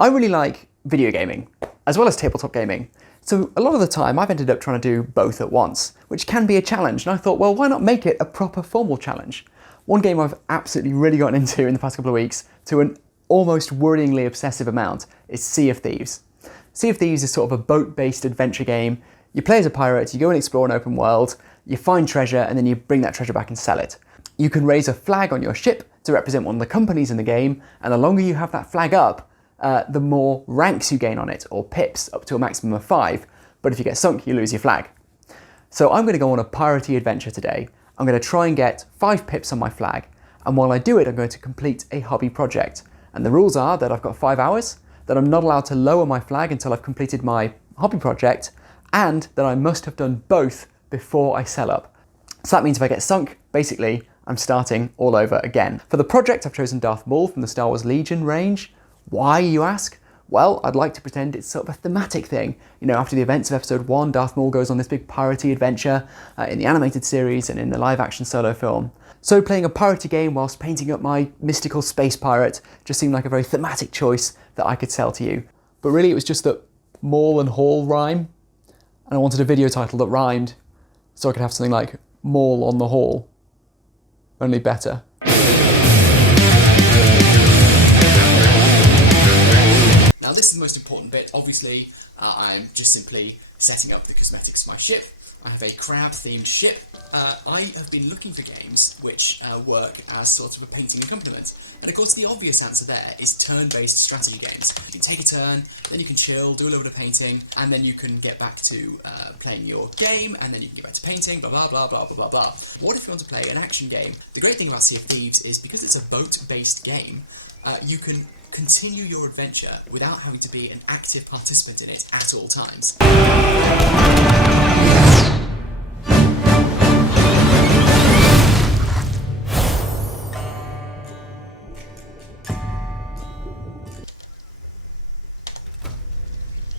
I really like video gaming, as well as tabletop gaming. So a lot of the time I've ended up trying to do both at once, which can be a challenge. And I thought, well, why not make it a proper formal challenge? One game I've absolutely really gotten into in the past couple of weeks to an almost worryingly obsessive amount is Sea of Thieves. Sea of Thieves is sort of a boat-based adventure game. You play as a pirate, you go and explore an open world, you find treasure, and then you bring that treasure back and sell it. You can raise a flag on your ship to represent one of the companies in the game, and the longer you have that flag up, the more ranks you gain on it, or pips, up to a maximum of 5. But if you get sunk, you lose your flag. So I'm going to go on a piratey adventure today. I'm going to try and get 5 pips on my flag, and while I do it, I'm going to complete a hobby project. And the rules are that I've got 5 hours, that I'm not allowed to lower my flag until I've completed my hobby project, and that I must have done both before I sell up. So that means if I get sunk, basically, I'm starting all over again. For the project, I've chosen Darth Maul from the Star Wars Legion range. Why, you ask? Well, I'd like to pretend it's sort of a thematic thing. You know, after the events of episode 1, Darth Maul goes on this big piratey adventure in the animated series and in the live-action solo film. So playing a piratey game whilst painting up my mystical space pirate just seemed like a very thematic choice that I could sell to you. But really it was just that Maul and Hall rhyme, and I wanted a video title that rhymed, so I could have something like Maul on the Hall, only better. Now this is the most important bit. Obviously, I'm just simply setting up the cosmetics for my ship. I have a crab-themed ship. I have been looking for games which work as sort of a painting accompaniment. And of course the obvious answer there is turn-based strategy games. You can take a turn, then you can chill, do a little bit of painting, and then you can get back to playing your game, and then you can get back to painting, blah blah blah blah blah blah blah. What if you want to play an action game? The great thing about Sea of Thieves is because it's a boat-based game, you can continue your adventure without having to be an active participant in it at all times.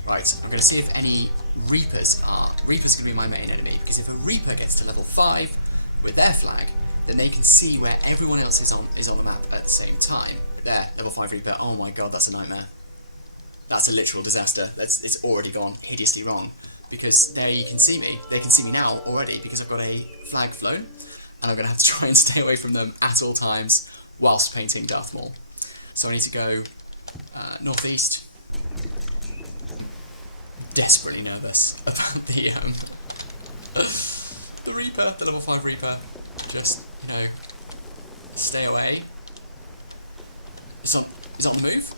Right, I'm going to see if any Reapers are... Reapers are going to be my main enemy, because if a Reaper gets to level 5 with their flag, then they can see where everyone else is on the map at the same time. There, level 5 Reaper, oh my god, that's a nightmare. That's a literal disaster. It's already gone hideously wrong, because they can see me. They can see me now already, because I've got a flag flown, and I'm going to have to try and stay away from them at all times whilst painting Darth Maul. So I need to go northeast. Desperately nervous about the Reaper, the level 5 Reaper. Just, you know, stay away. Is on the move?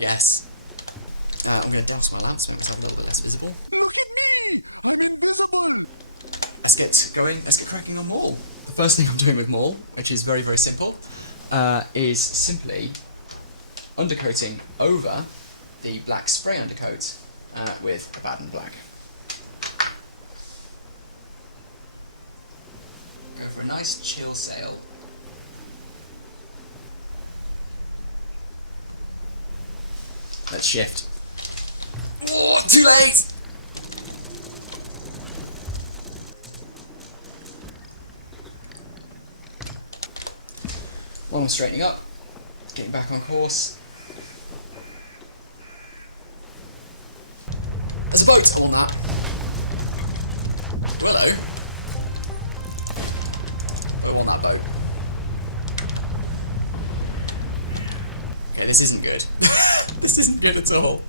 Yes. I'm going to douse my lamps to make myself a little bit less visible. Let's get going, let's get cracking on Maul. The first thing I'm doing with Maul, which is very, very simple, is simply undercoating over the black spray undercoat with Abaddon Black. Go for a nice chill sail. Let's shift. Oh, too late! While I'm straightening up, getting back on course. There's a boat! I want that. Hello. I want that boat. Okay, this isn't good. This isn't good at all.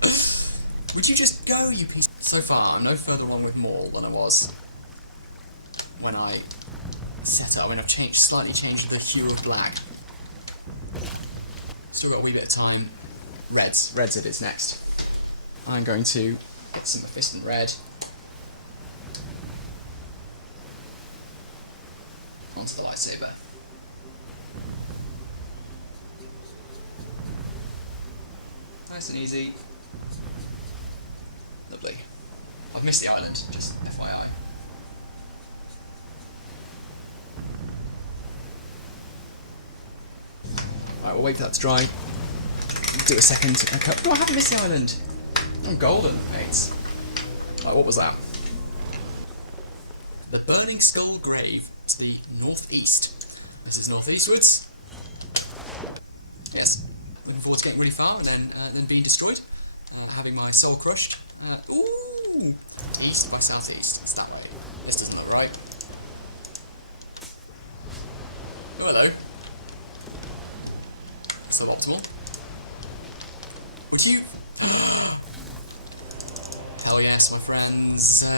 Would you just go, you piece? So far, I'm no further along with Maul than I was when I set up. I mean, I've slightly changed the hue of black. Still got a wee bit of time. Reds it is next. I'm going to get some Mephiston red onto the lightsaber. Nice and easy. Lovely. I've missed the island, just FYI. Right, we'll wait for that to dry. Do a second cut. No, I haven't missed the island. I'm golden, mates. Right, what was that? The Burning Skull Grave to the northeast. This is northeastwards. Yes. looking forward to getting really far and then being destroyed, having my soul crushed. Ooh! East by southeast. It's that way. This doesn't look right. Oh, hello. Suboptimal. Would you? Hell yes, my friends.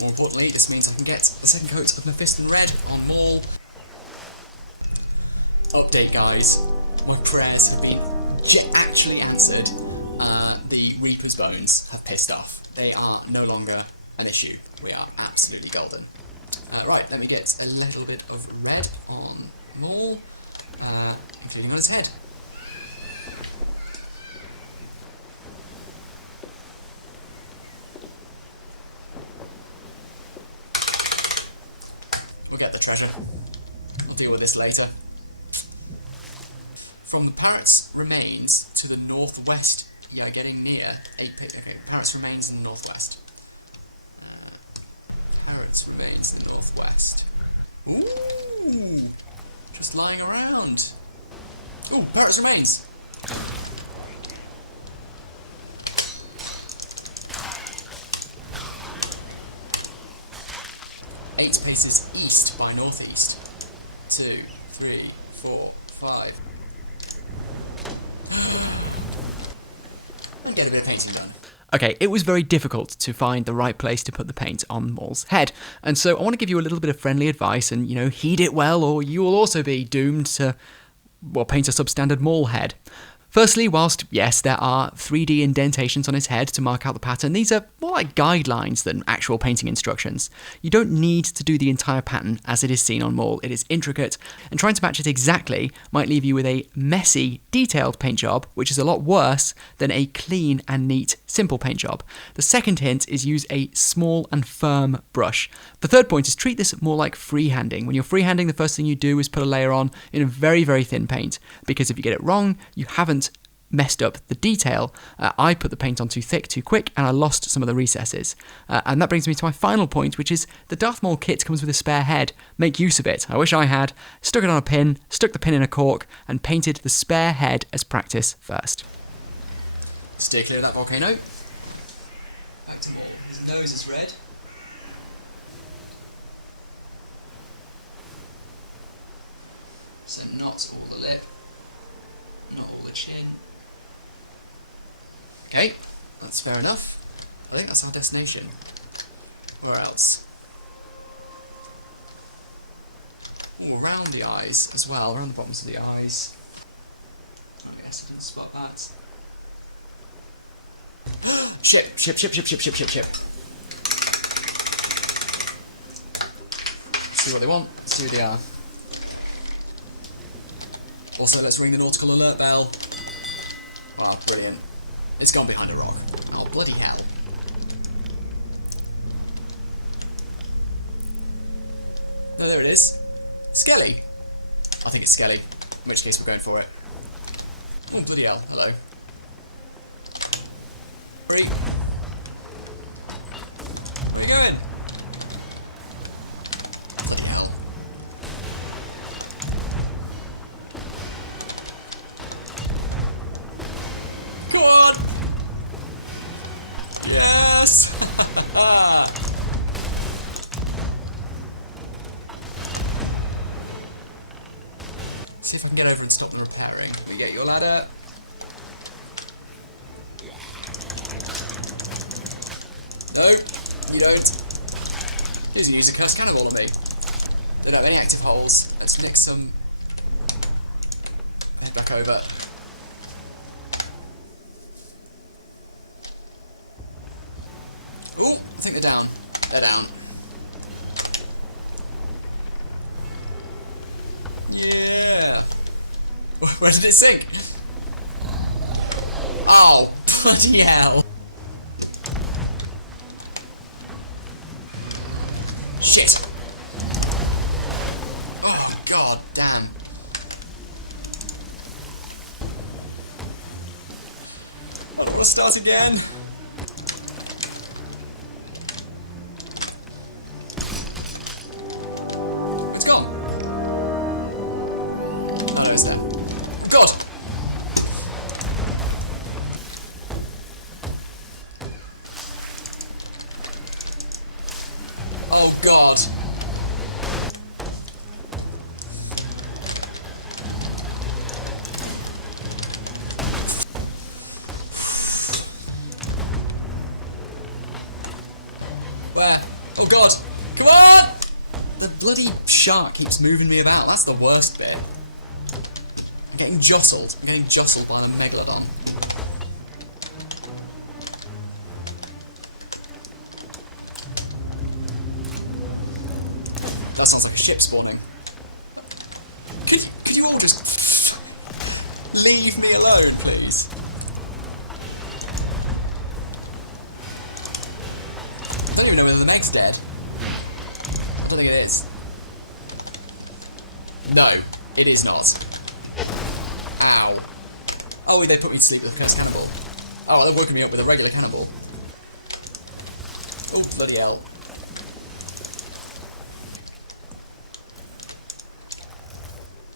More importantly, this means I can get the second coat of Mephiston Red on Maul. Update, guys. My prayers have been actually answered. The Reaper's bones have pissed off. They are no longer an issue. We are absolutely golden. Right, let me get a little bit of red on Maul, including on his head. We'll get the treasure. I'll deal with this later. From the parrot's remains to the northwest. Yeah, getting near. Okay, parrot's remains in the northwest. Parrot's remains in the northwest. Ooh! Just lying around. Oh, parrot's remains! Eight paces east by northeast. 2, 3, 4, 5. And get a bit of painting done. Okay, it was very difficult to find the right place to put the paint on Maul's head, and so I want to give you a little bit of friendly advice and, you know, heed it well or you will also be doomed to, well, paint a substandard Maul head. Firstly, whilst, yes, there are 3D indentations on his head to mark out the pattern, these are more like guidelines than actual painting instructions. You don't need to do the entire pattern as it is seen on Maul. It is intricate, and trying to match it exactly might leave you with a messy, detailed paint job, which is a lot worse than a clean and neat, simple paint job. The second hint is use a small and firm brush. The third point is treat this more like freehanding. When you're freehanding, the first thing you do is put a layer on in a very, very thin paint, because if you get it wrong, you haven't messed up the detail. I put the paint on too thick, too quick, and I lost some of the recesses. And that brings me to my final point, which is the Darth Maul kit comes with a spare head. Make use of it. I wish I had. Stuck it on a pin, stuck the pin in a cork, and painted the spare head as practice first. Stay clear of that volcano. Back to Maul. His nose is red. So not all the lip, not all the chin. Okay, that's fair enough. I think that's our destination. Where else? Ooh, around the eyes as well, around the bottoms of the eyes. Oh yes, I can spot that. Ship. See what they want, see who they are. Also, let's ring the nautical alert bell. Oh, brilliant. It's gone behind a rock. Oh, bloody hell. No, there it is. Skelly. I think it's Skelly. In which case we're going for it. Oh, bloody hell. Hello. 3. Where are you going? Bloody hell. Go on! Yes! See if I can get over and stop them repairing. We get your ladder. No, you don't. Here's a user curse cannonball on me. They don't have any active holes. Let's mix some. Head back over. Oh, I think they're down. They're down. Yeah. Where did it sink? Oh, bloody hell. Shit. Oh, god damn. I don't want to start again. It's gone. Oh, no, it's there. God! Oh god. Where? Oh god! Come on! The bloody shark keeps moving me about. That's the worst bit. I'm getting jostled. I'm getting jostled by the megalodon. That sounds like a ship spawning. Could you all just leave me alone, please? I don't even know whether the Meg's dead. I don't think it is. No, it is not. Ow. Oh, they put me to sleep with a cursed cannibal. Oh, they've woken me up with a regular cannibal. Oh, bloody hell.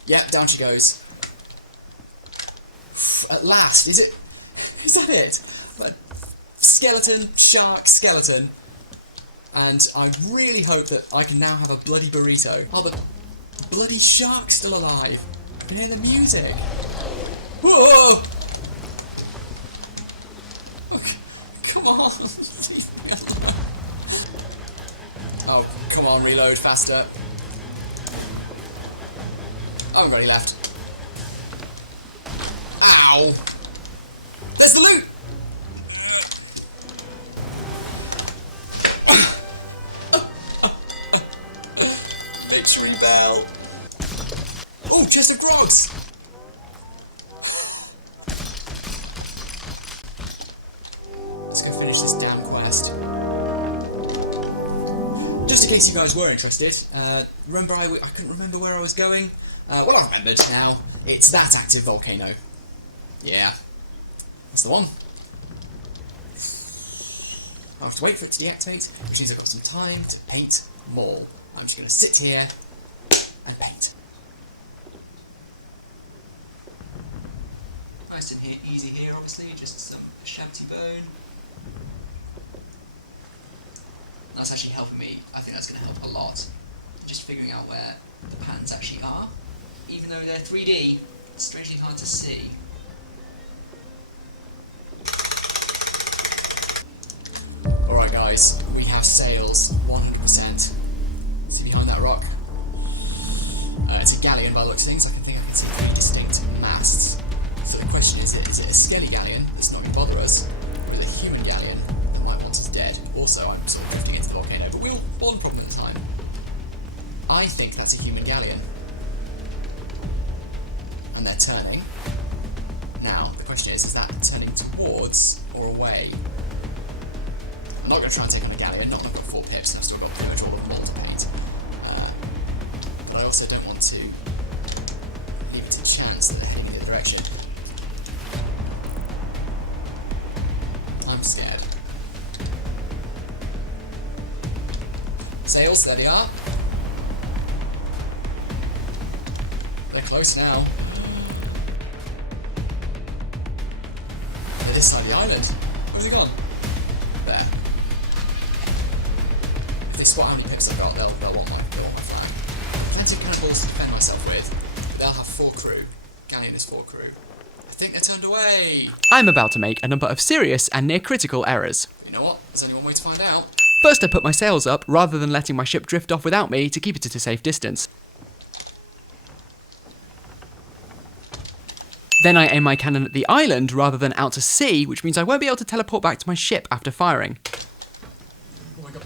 Yeah, down she goes. At last, is it? Is that it? Skeleton, shark, skeleton. And I really hope that I can now have a bloody burrito. Oh, the bloody shark's still alive. I can hear the music. Whoa! Okay, come on. Oh, come on, reload faster. I haven't got any left. Ow! There's the loot! Victory bell! Oh, chest of grogs! Let's go finish this damn quest. Just in case you guys were interested, remember I couldn't remember where I was going? Well, I remembered now. It's that active volcano. Yeah. That's the one. I'll have to wait for it to deactivate, which means I've got some time to paint Maul. I'm just going to sit here and paint. Nice and easy here, obviously, just some shanty bone. That's actually helping me. I think that's going to help a lot. Just figuring out where the pans actually are. Even though they're 3D, it's strangely hard to see. Alright guys, we have sails, 100%. See behind that rock? It's a galleon by the looks of things. I can see three distinct masts. So the question is it a skelly galleon that's not going to bother us, or is it a human galleon that might want us dead? Also, I'm sort of drifting into the volcano, but we'll one problem at a time. I think that's a human galleon. And they're turning. Now, the question is that turning towards or away? I'm not going to try and take on a galleon, not that I've got 4 pips, I've still got pretty much all of Maul to paint. But I also don't want to leave it to chance that they're heading in the direction. I'm scared. Sails, there they are. They're close now. They're this side of the island. Where's he gone? There. If they spot how many pips I've got, they'll want my flag. Plenty of cannibals to defend myself with. They'll have 4 crew. Galleon is 4 crew. I think they're turned away. I'm about to make a number of serious and near critical errors. You know what? There's only one way to find out. First, I put my sails up rather than letting my ship drift off without me to keep it at a safe distance. Then I aim my cannon at the island rather than out to sea, which means I won't be able to teleport back to my ship after firing. Oh my god.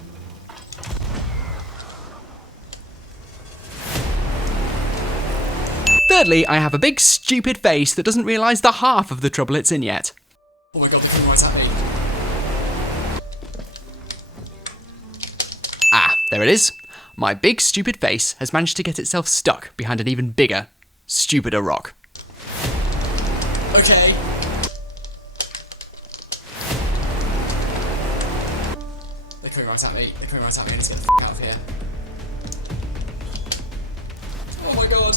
Thirdly, I have a big stupid face that doesn't realise the half of the trouble it's in yet. Oh my god, they're coming right at me. Ah, there it is. My big stupid face has managed to get itself stuck behind an even bigger, stupider rock. Okay. They're coming right at me. They're coming right at me. I need to get the f*** out of here. Oh my god.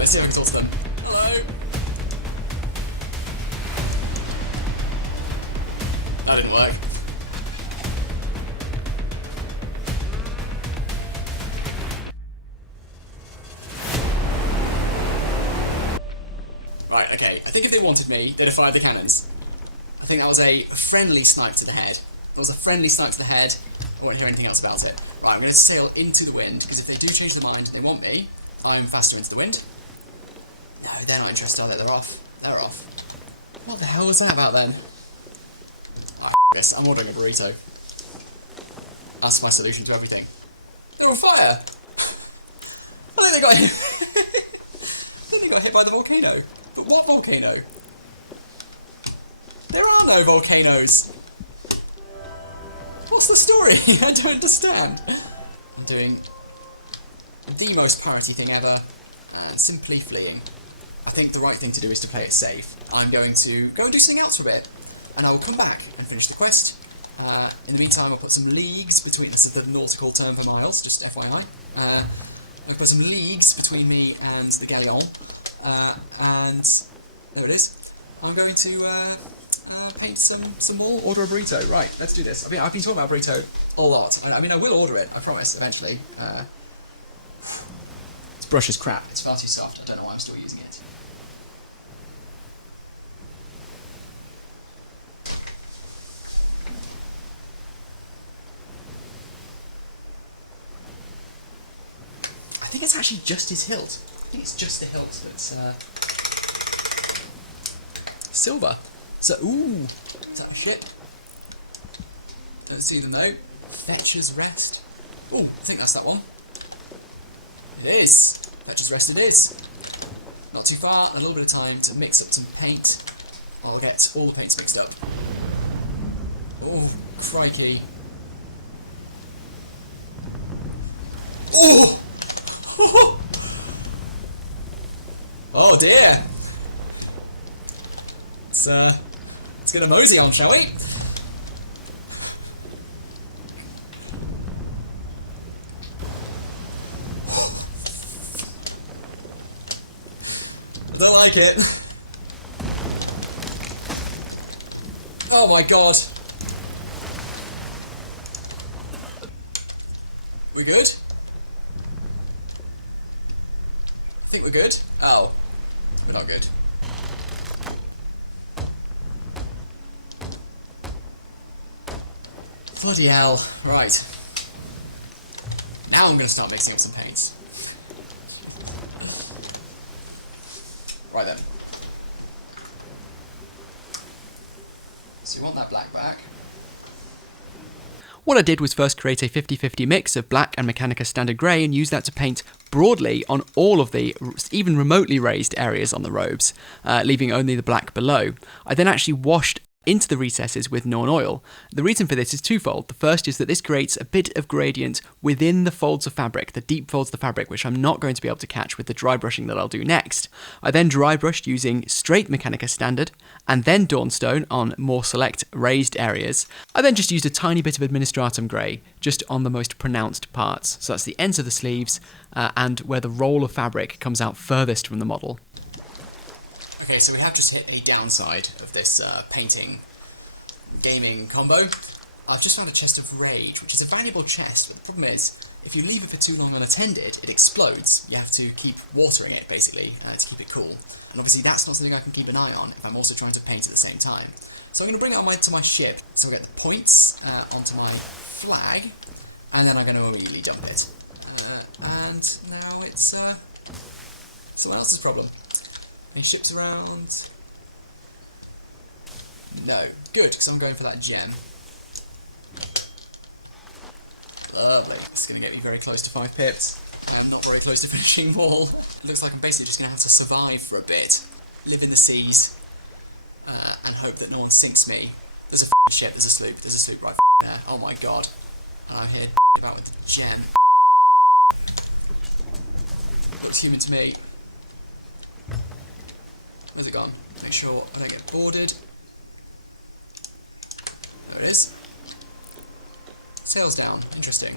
let's see if I can talk to them. Hello! That didn't work. Right, okay. I think if they wanted me, they'd have fired the cannons. I think that was a friendly snipe to the head. That was a friendly snipe to the head. I won't hear anything else about it. Right, I'm going to sail into the wind, because if they do change their mind and they want me, I'm faster into the wind. No, they're not interested, are they? They're off. They're off. What the hell was that about then? Ah, this. I'm ordering a burrito. That's my solution to everything. They're on fire! I think they got hit. I think they got hit by the volcano. But what volcano? There are no volcanoes! What's the story? I don't understand. I'm doing the most parity thing ever, and simply fleeing. I think the right thing to do is to play it safe. I'm going to go and do something else for a bit, and I will come back and finish the quest. In the meantime, I'll put some leagues between... This is the nautical term for miles, just FYI. I'll put some leagues between me and the galleon, and there it is. I'm going to paint some more, order a burrito. Right, let's do this. I've been talking about burrito a lot. I mean, I will order it, I promise, eventually. This brush is crap. It's far too soft. I don't know why I'm still using it. I think it's actually just his hilt. I think it's just the hilt that's silver. So, ooh, is that a ship? Don't see the note. Fetcher's Rest. Ooh, I think that's that one. It is. Fetcher's Rest it is. Not too far, a little bit of time to mix up some paint. I'll get all the paints mixed up. Oh, crikey. Oh! Oh dear! Let's get a mosey on, shall we? I don't like it. Oh my god. We good? I think we're good. Oh. We're not good. Bloody hell. Right. Now I'm going to start mixing up some paints. Right then. So you want that black back. What I did was first create a 50-50 mix of black and Mechanica Standard Grey and use that to paint broadly on all of the even remotely raised areas on the robes, leaving only the black below. I then actually washed into the recesses with Norn oil. The reason for this is twofold. The first is that this creates a bit of gradient within the folds of fabric, the deep folds of the fabric, which I'm not going to be able to catch with the dry brushing that I'll do next. I then dry brushed using straight Mechanica Standard and then Dawnstone on more select raised areas. I then just used a tiny bit of Administratum Grey just on the most pronounced parts. So that's the ends of the sleeves and where the roll of fabric comes out furthest from the model. Okay, so we have just hit a downside of this painting gaming combo. I've just found a chest of rage, which is a valuable chest, but the problem is, if you leave it for too long unattended, it explodes. You have to keep watering it, basically, to keep it cool. And obviously that's not something I can keep an eye on if I'm also trying to paint at the same time. So I'm going to bring it to my ship, so I'll get the points onto my flag, and then I'm going to immediately dump it. And now it's someone else's problem. Any ships around? No. Good, because I'm going for that gem. Lovely. It's going to get me very close to 5 pips. I'm not very close to finishing wall. It looks like I'm basically just going to have to survive for a bit. Live in the seas. And hope that no one sinks me. There's a ship, there's a sloop right there. Oh my god. I'm here about with the gem. Looks human to me. Where's it gone? Make sure I don't get boarded. There it is. Sails down. Interesting.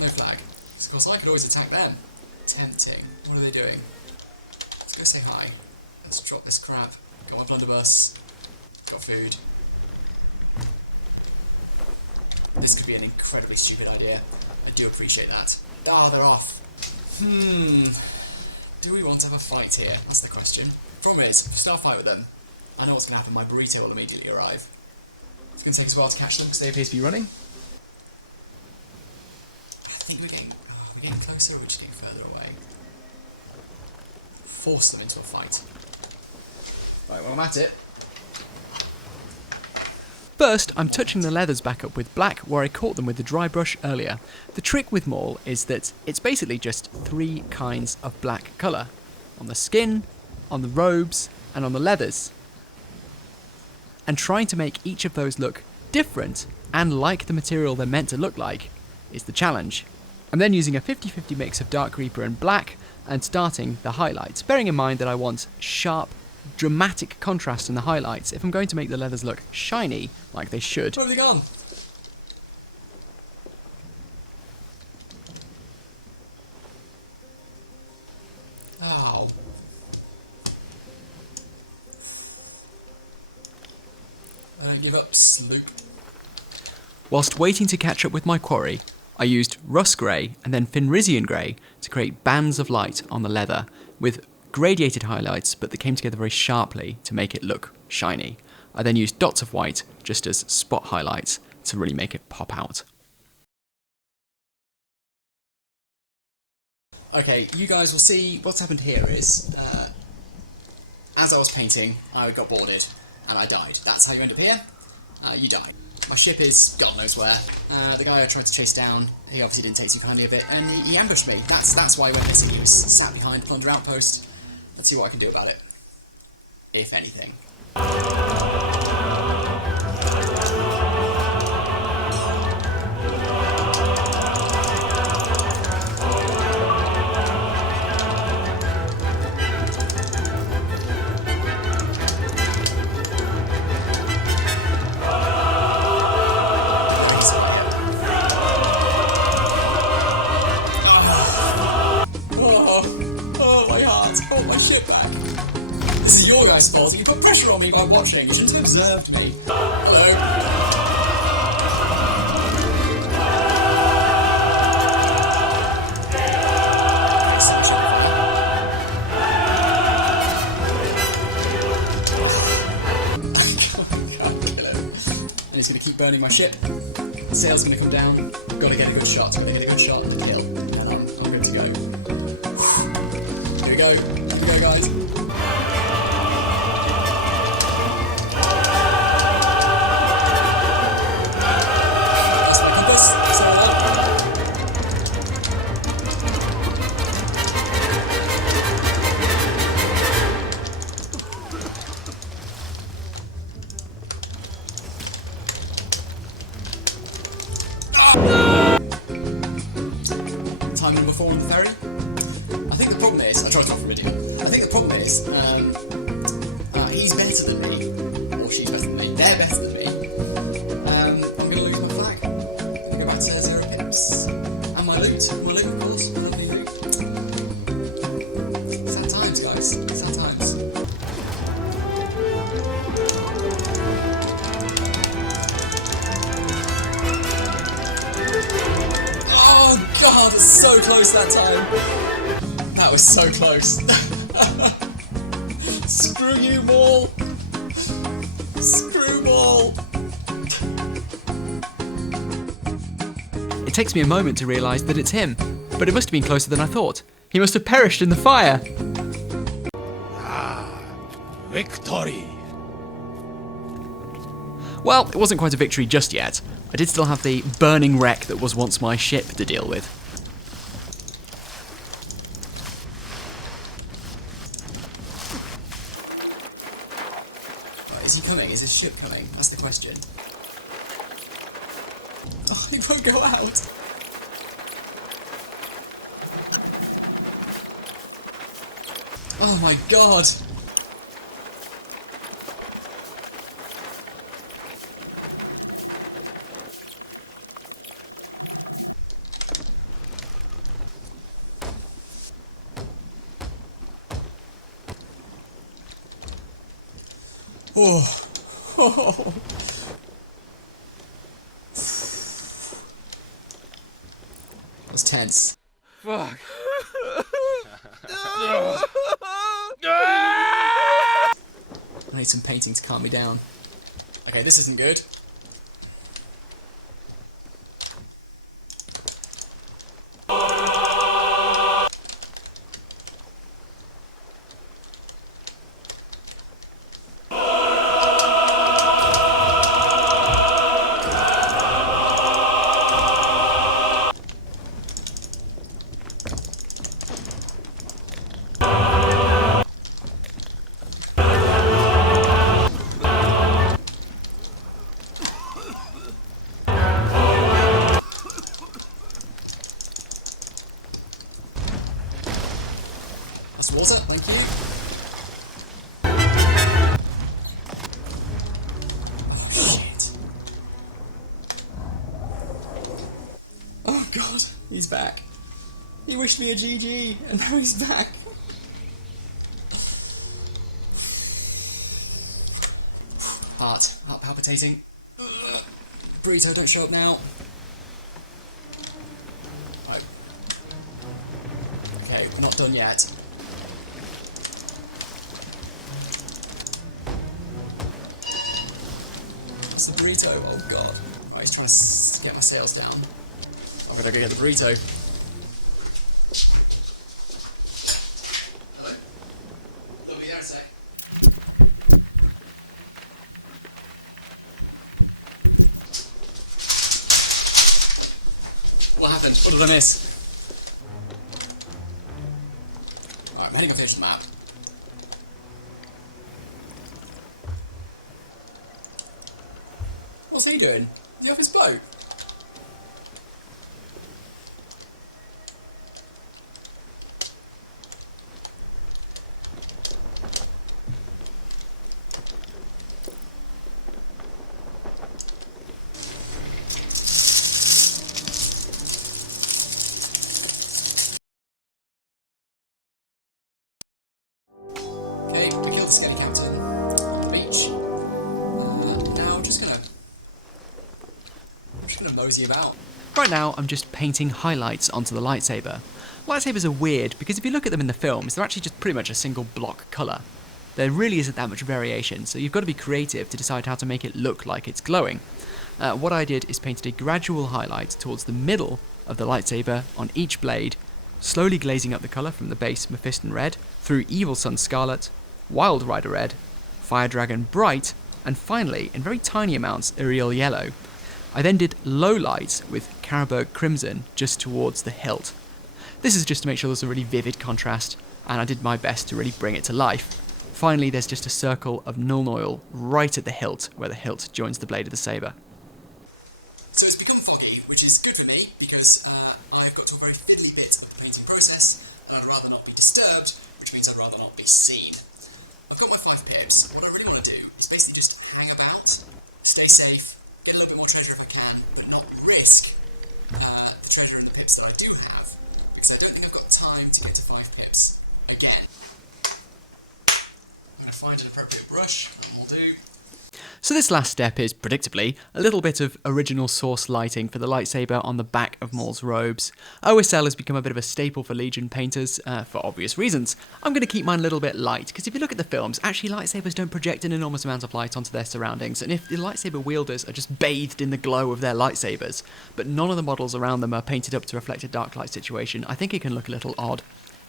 No flag. Of course, I could always attack them. Tempting. What are they doing? Let's go say hi. Let's drop this crap. Go on, blunderbuss. Got food. This could be an incredibly stupid idea. I do appreciate that. Ah, they're off. Do we want to have a fight here? That's the question. Problem is, if we start a fight with them, I know what's going to happen. My burrito will immediately arrive. It's going to take us a while to catch them because they appear to be running. I think we're getting closer, or we're just getting further away. Force them into a fight. Right, well, I'm at it. First, I'm touching the leathers back up with black where I caught them with the dry brush earlier. The trick with Maul is that it's basically just 3 kinds of black colour. On the skin, on the robes, and on the leathers. And trying to make each of those look different and like the material they're meant to look like is the challenge. I'm then using a 50-50 mix of Dark Reaper and black and starting the highlights, bearing in mind that I want sharp, dramatic contrast in the highlights if I'm going to make the leathers look shiny like they should. Where have they gone? Oh. Give up, sloop. Whilst waiting to catch up with my quarry, I used rust grey and then Fenrisian grey to create bands of light on the leather with gradiated highlights, but that came together very sharply to make it look shiny. I then used dots of white just as spot highlights to really make it pop out. Okay, you guys will see what's happened here is, as I was painting, I got boarded, and I died. That's how you end up here. You die. My ship is God knows where. The guy I tried to chase down, he obviously didn't take too kindly of it, and he ambushed me. That's why he went missing. He was sat behind Plunder Outpost. Let's see what I can do about it. If anything. Oh, my heart. Oh, my ship back. This is your guys' fault. You put pressure on me by watching. You shouldn't have observed me. Hello. And he's going to keep burning my ship. The sail's going to come down. Got to get a good shot. Got to get a good shot at the kill. And I'm good to go. Here we go. Here we go, guys. That's my compass. Sail that. Time number 4 on the ferry. I think the problem is, I tried to offer a video. I think the problem is, he's better than me, or she's better than me, they're better than me. I'm going to lose my flag. I'm going to go back to 0 pips. And my loot, of course, my lovely loot. Sad times, guys, sad times. Oh god, it's so close that time. That was so close. Screw you, Maul. Screw Maul. It takes me a moment to realise that it's him, but it must have been closer than I thought. He must have perished in the fire. Victory! Well, it wasn't quite a victory just yet. I did still have the burning wreck that was once my ship to deal with. Is he coming? Is his ship coming? That's the question. Oh, he won't go out. Oh my god. Oh. Oh. That was tense. Fuck. I need some painting to calm me down. Okay, this isn't good. That's water, thank you. Oh shit. Oh god, he's back. He wished me a GG, and now he's back. Heart palpitating. Burrito, don't show up now. Oh. Okay, not done yet. It's the burrito, oh god. Right, he's trying to get my sails down. I'm gonna go get the burrito. Hello. They'll be there in a sec. What happened? What did I miss? Right, I'm heading up here to the map. What's he doing? Is he off his boat? Okay, we killed the scaredy captain. Beach. Now I'm just gonna mosey about. Right now, I'm just painting highlights onto the lightsaber. Lightsabers are weird because if you look at them in the films, they're actually just pretty much a single block colour. There really isn't that much variation, so you've got to be creative to decide how to make it look like it's glowing. What I did is painted a gradual highlight towards the middle of the lightsaber on each blade, slowly glazing up the colour from the base Mephiston Red, through Evil Sun Scarlet, Wild Rider Red, Fire Dragon Bright, and finally, in very tiny amounts, Iriel Yellow. I then did low lights with Caraberg Crimson just towards the hilt. This is just to make sure there's a really vivid contrast, and I did my best to really bring it to life. Finally, there's just a circle of Nuln Oil right at the hilt, where the hilt joins the blade of the saber. So it's become foggy, which is good for me, because I've got to a very fiddly bit of the painting process, and I'd rather not be disturbed, which means I'd rather not be seen. I've got my 5 pips. What I really want to do is basically just hang about, stay safe, get a little bit more treasure if I can, but not risk the treasure and the pips that I do have, because I don't think I've got time to get to 5 pips again. I'm going to find an appropriate brush, and we'll do. So this last step is, predictably, a little bit of original source lighting for the lightsaber on the back of Maul's robes. OSL has become a bit of a staple for Legion painters, for obvious reasons. I'm going to keep mine a little bit light, because if you look at the films, actually lightsabers don't project an enormous amount of light onto their surroundings, and if the lightsaber wielders are just bathed in the glow of their lightsabers, but none of the models around them are painted up to reflect a dark light situation, I think it can look a little odd.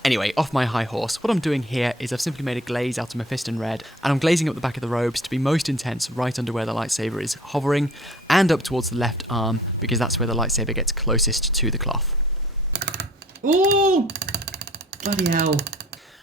Anyway, off my high horse, what I'm doing here is I've simply made a glaze out of Mephiston Red, and I'm glazing up the back of the robes to be most intense right under where the lightsaber is hovering, and up towards the left arm, because that's where the lightsaber gets closest to the cloth. Ooh! Bloody hell.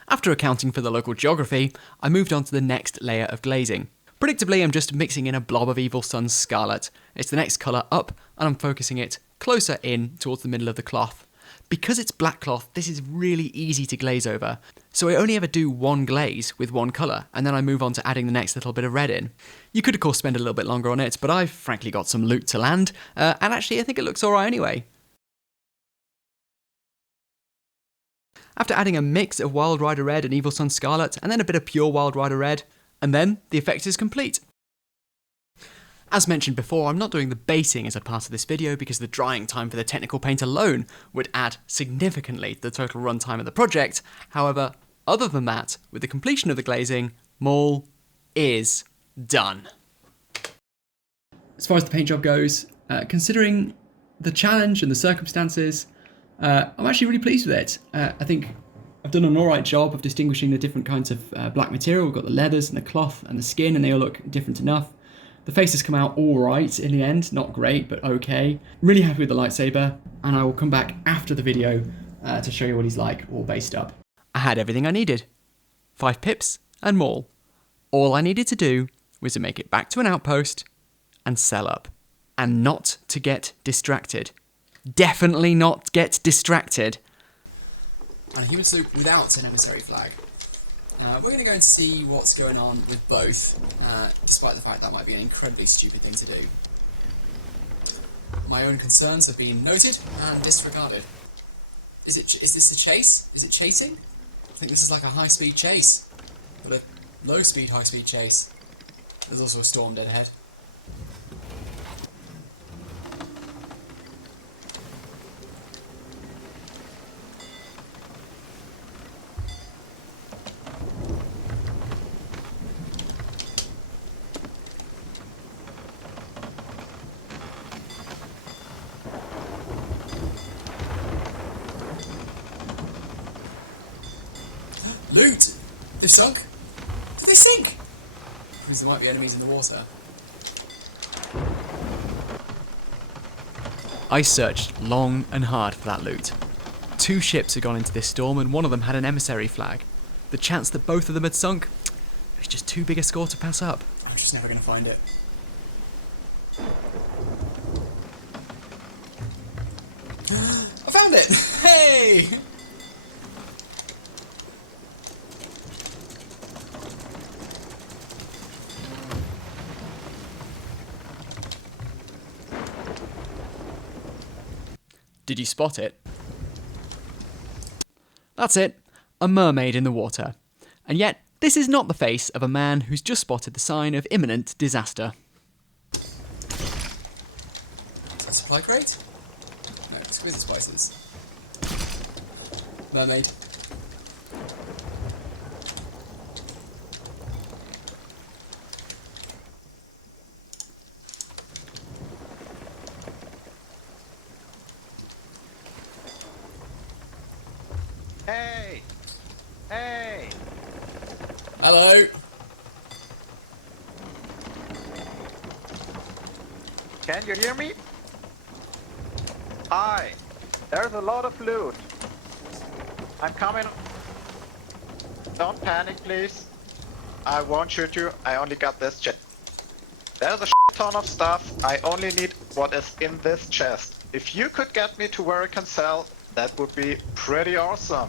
After accounting for the local geography, I moved on to the next layer of glazing. Predictably, I'm just mixing in a blob of Evil Sun Scarlet. It's the next colour up, and I'm focusing it closer in towards the middle of the cloth. Because it's black cloth, this is really easy to glaze over, so I only ever do one glaze with one colour, and then I move on to adding the next little bit of red in. You could of course spend a little bit longer on it, but I've frankly got some loot to land, and actually I think it looks alright anyway. After adding a mix of Wild Rider Red and Evil Sun Scarlet, and then a bit of pure Wild Rider Red, And then the effect is complete. As mentioned before, I'm not doing the basting as a part of this video because the drying time for the technical paint alone would add significantly to the total runtime of the project. However, other than that, with the completion of the glazing, Maul is done. As far as the paint job goes, considering the challenge and the circumstances, I'm actually really pleased with it. I think I've done an alright job of distinguishing the different kinds of black material. We've got the leathers and the cloth and the skin, and they all look different enough. The face has come out alright in the end, not great, but okay. Really happy with the lightsaber, and I will come back after the video to show you what he's like, all based up. I had everything I needed. 5 pips and Maul. All I needed to do was to make it back to an outpost and sell up. And not to get distracted. Definitely not get distracted. And a human sloop without an emissary flag. We're going to go and see what's going on with both, despite the fact that might be an incredibly stupid thing to do. My own concerns have been noted and disregarded. Is this a chase? Is it chasing? I think this is like a high-speed chase, but a low-speed, high-speed chase. There's also a storm dead ahead. Loot! They've sunk? Did they sink? Because there might be enemies in the water. I searched long and hard for that loot. 2 ships had gone into this storm and one of them had an emissary flag. The chance that both of them had sunk, it was just too big a score to pass up. I'm just never going to find it. I found it! Hey! Did you spot it? That's it, a mermaid in the water. And yet, this is not the face of a man who's just spotted the sign of imminent disaster. Is that a supply crate? No, it's with the spices. Mermaid. Hey! Hey! Hello! Can you hear me? Hi! There's a lot of loot. I'm coming. Don't panic, please. I won't shoot you. I only got this chest. There's a ton of stuff. I only need what is in this chest. If you could get me to where I can sell, that would be pretty awesome.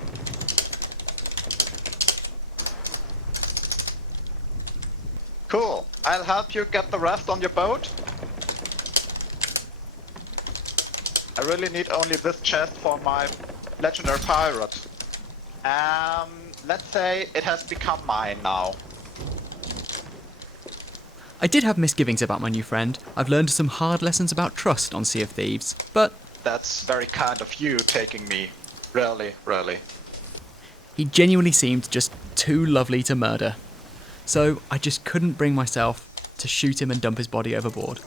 Cool. I'll help you get the rest on your boat. I really need only this chest for my legendary pirate. Let's say it has become mine now. I did have misgivings about my new friend. I've learned some hard lessons about trust on Sea of Thieves, but That's very kind of you taking me. Really, really. he genuinely seemed just too lovely to murder. So I just couldn't bring myself to shoot him and dump his body overboard.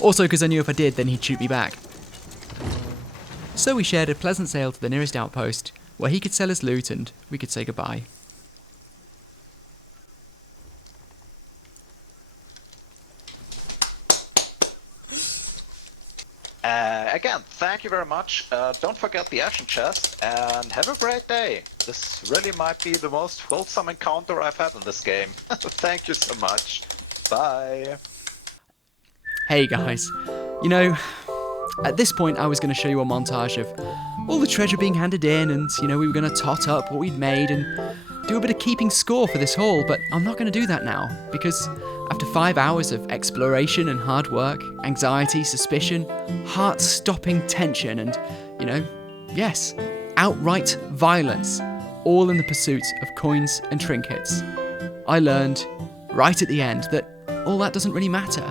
Also because I knew if I did, then he'd shoot me back. So we shared a pleasant sail to the nearest outpost, where he could sell his loot and we could say goodbye. Again, thank you very much. Don't forget the action chest, and have a great day. This really might be the most wholesome encounter I've had in this game. Thank you so much. Bye. Hey guys, you know, at this point I was going to show you a montage of all the treasure being handed in and, you know, we were going to tot up what we'd made and do a bit of keeping score for this haul, but I'm not going to do that now, because after 5 hours of exploration and hard work, anxiety, suspicion, heart-stopping tension and, you know, yes, outright violence, all in the pursuit of coins and trinkets, I learned right at the end that all that doesn't really matter.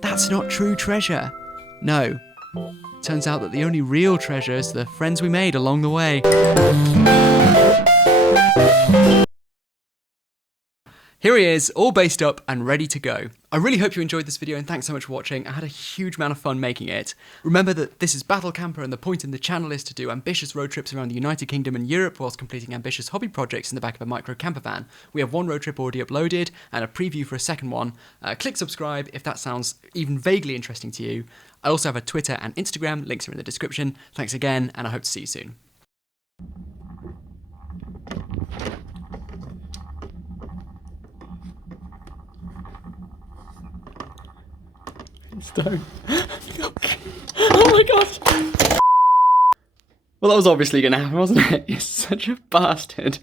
That's not true treasure. No. Turns out that the only real treasure is the friends we made along the way. Here he is, all based up and ready to go. I really hope you enjoyed this video and thanks so much for watching. I had a huge amount of fun making it. Remember that this is Battle Camper and the point in the channel is to do ambitious road trips around the United Kingdom and Europe whilst completing ambitious hobby projects in the back of a micro camper van. We have one road trip already uploaded and a preview for a second one. Click subscribe if that sounds even vaguely interesting to you. I also have a Twitter and Instagram, links are in the description. Thanks again and I hope to see you soon. Stone. Oh my gosh! Well, that was obviously going to happen, wasn't it? You're such a bastard.